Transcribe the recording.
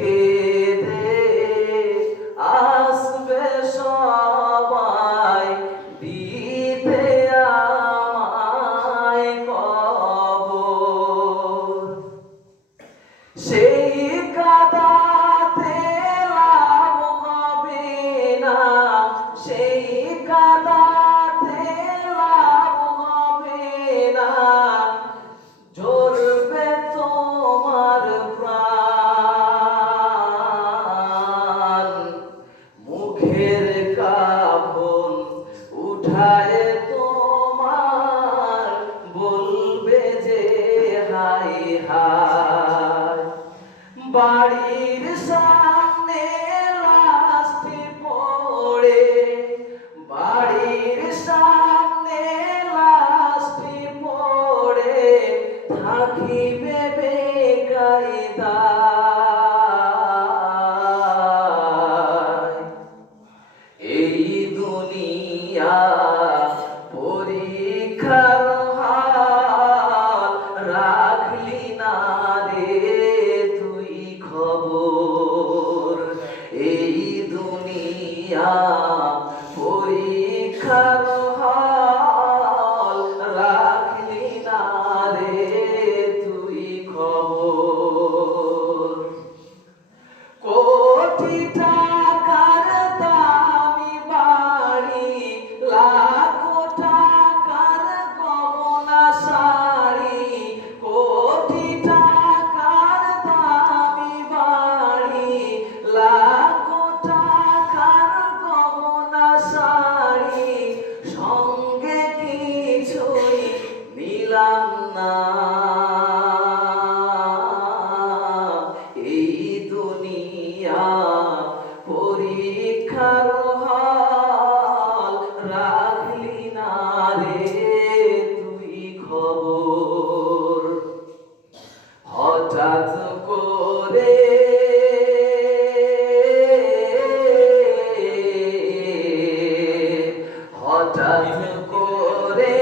কেঁদে আসবে সবাই দিতে আমায় কবর। সেই কাদাতে লাভ হবে না, সেই কাদাতে লাভ হবে না, ঝরবে তোমার প্রাণ। মুখের কাফন উঠায় তোমার বলবে যে হাই হাই। বাড়ির সামনে লাশটি পড়ে, বাড়ির সামনে লাশটি পড়ে থাকিবে বেকায়দায়। এই দুনিয়া পরীক্ষার হাল, রাখলি না রে তুই খবর। এই দুনিয়া পরীক্ষার হাল, রাখলি না রে তুই খবর। কোটি টাকার দামি বাড়ি, লাখো টাকার গহনা শাড়ি, কোটি টাকার দামি বাড়ি, লাখো টাকার গহনা শাড়ি, সঙ্গে কিছুই নিলাম না। এই দুনিয়া পরীক্ষার হাল, রাখলি না রে তুই খবর। হঠাৎ করে হঠাৎ করে